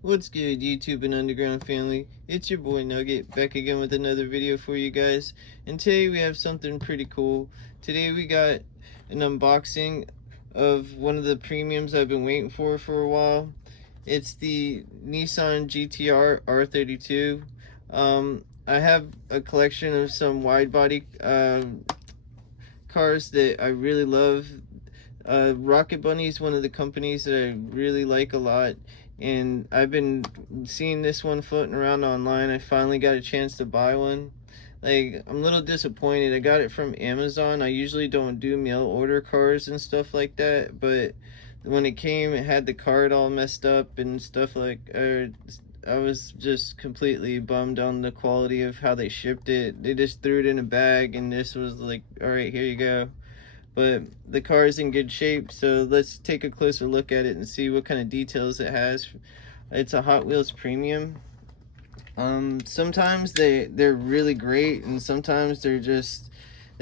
What's good, YouTube and Underground family? It's your boy Nugget, back again with another video for you guys. And today we have something pretty cool. Today we got an unboxing of one of the premiums I've been waiting for a while. It's the Nissan GTR R32. I have a collection of some wide body cars that I really love. Rocket Bunny is one of the companies that I really like a lot, and I've been seeing this one floating around online. I finally got a chance to buy one. Like, I'm a little disappointed. I got it from Amazon. I usually don't do mail order cars and stuff like that, but when it came, it had the card all messed up and stuff like. I was just completely bummed on the quality of how they shipped it. They just threw it in a bag, and this was like, all right, here you go. But the car is in good shape, so let's take a closer look at it and see what kind of details it has. It's a Hot Wheels Premium. Sometimes they're really great, and sometimes they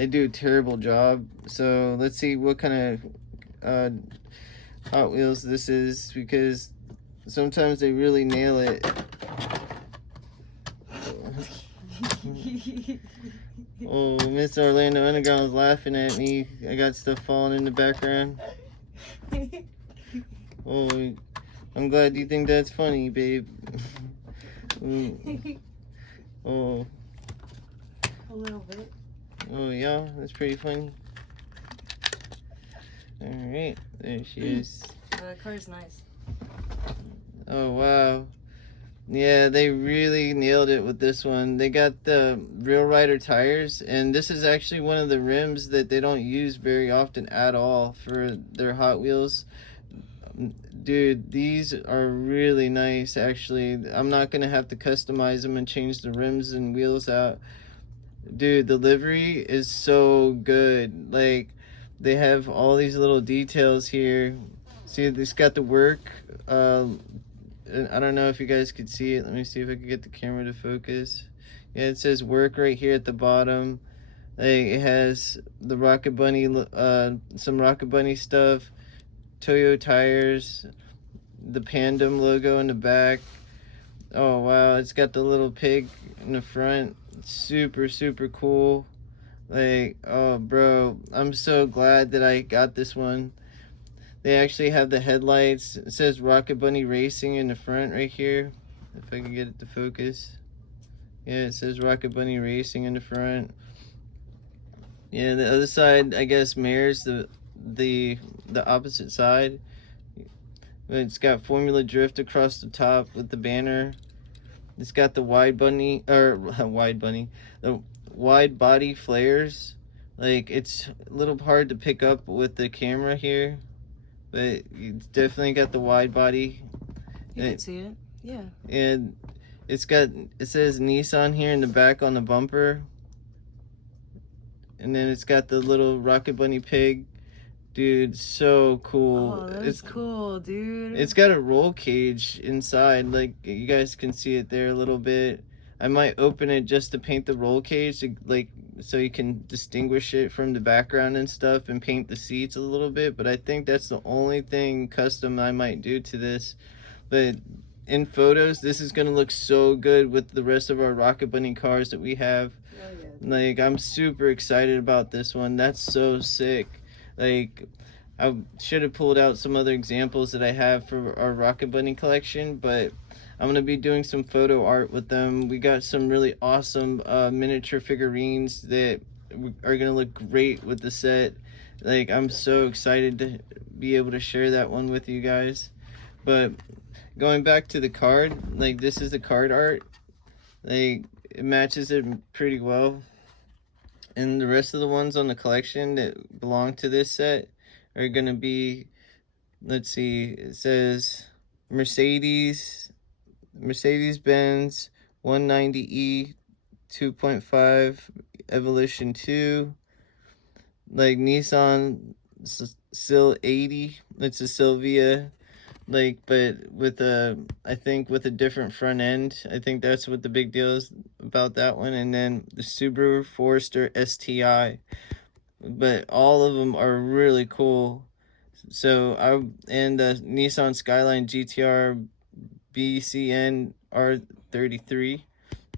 do a terrible job. So let's see what kind of Hot Wheels this is, because sometimes they really nail it. Oh, Miss Orlando Underground is laughing at me. I got stuff falling in the background. Oh, I'm glad you think that's funny, babe. Oh. A little bit. Oh, yeah, that's pretty funny. Alright, there she is. The car's nice. Oh, wow. Yeah, they really nailed it with this one. They got the Real Rider tires, and this is actually one of the rims that they don't use very often at all for their Hot Wheels. Dude, these are really nice, actually. I'm not gonna have to customize them and change the rims and wheels out. Dude, the livery is so good. Like, they have all these little details here. See, it's got the work. I don't know if you guys could see it. Let me see if I can get the camera to focus. Yeah, it says work right here at the bottom. Like, it has the Rocket Bunny, some Rocket Bunny stuff, Toyo tires, the Pandem logo in the back. Oh wow, it's got the little pig in the front. Super, super cool. Like, oh bro, I'm so glad that I got this one. They actually have the headlights. It says Rocket Bunny Racing in the front right here. If I can get it to focus. Yeah, it says Rocket Bunny Racing in the front. Yeah, the other side, I guess, mirrors the opposite side. It's got Formula Drift across the top with the banner. It's got the the wide body flares. Like, it's a little hard to pick up with the camera here, but it's definitely got the wide body. You can see it, yeah. And it says Nissan here in the back on the bumper. And then it's got the little Rocket Bunny pig. Dude, so cool. Oh, that's cool, dude. It's got a roll cage inside. Like, you guys can see it there a little bit. I might open it just to paint the roll cage, like, so you can distinguish it from the background and stuff, and paint the seats a little bit. But I think that's the only thing custom I might do to this. But in photos, this is gonna look so good with the rest of our Rocket Bunny cars that we have. Oh, yeah. Like, I'm super excited about this one. That's so sick. Like, I should have pulled out some other examples that I have for our Rocket Bunny collection, but I'm gonna be doing some photo art with them. We got some really awesome miniature figurines that are gonna look great with the set. Like, I'm so excited to be able to share that one with you guys. But going back to the card, like, this is the card art. Like, it matches it pretty well. And the rest of the ones on the collection that belong to this set are gonna be, let's see, it says Mercedes-Benz 190E 2.5 Evolution 2, like Nissan Sil 80, it's a Sylvia, like, but with I think with a different front end. I think that's what the big deal is about that one. And then the Subaru Forester STI, but all of them are really cool. So and the Nissan Skyline GTR BCN R33.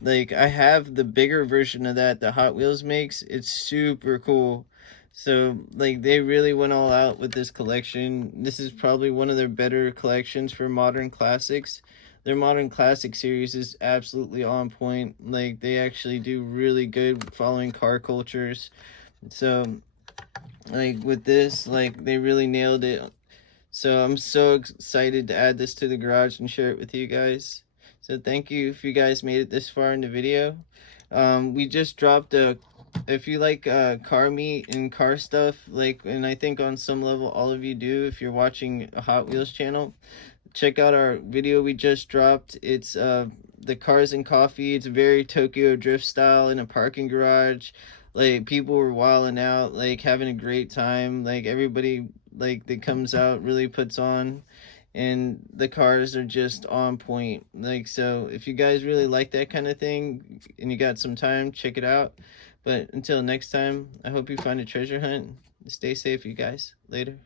Like, I have the bigger version of that Hot Wheels makes. It's super cool. So, like, they really went all out with this collection. This is probably one of their better collections for modern classics. Their modern classic series is absolutely on point. Like, they actually do really good following car cultures. So, like, with this, like, they really nailed it. So I'm so excited to add this to the garage and share it with you guys. So thank you if you guys made it this far in the video. We just dropped if you like car meat and car stuff, like, and I think on some level all of you do if you're watching a Hot Wheels channel, check out our video we just dropped. It's the Cars and Coffee. It's very Tokyo Drift style in a parking garage. Like, people were wilding out, like, having a great time. Like, everybody, like, that comes out really puts on, and the cars are just on point. Like, so if you guys really like that kind of thing and you got some time, check it out. But until next time, I hope you find a treasure hunt. Stay safe, you guys. Later.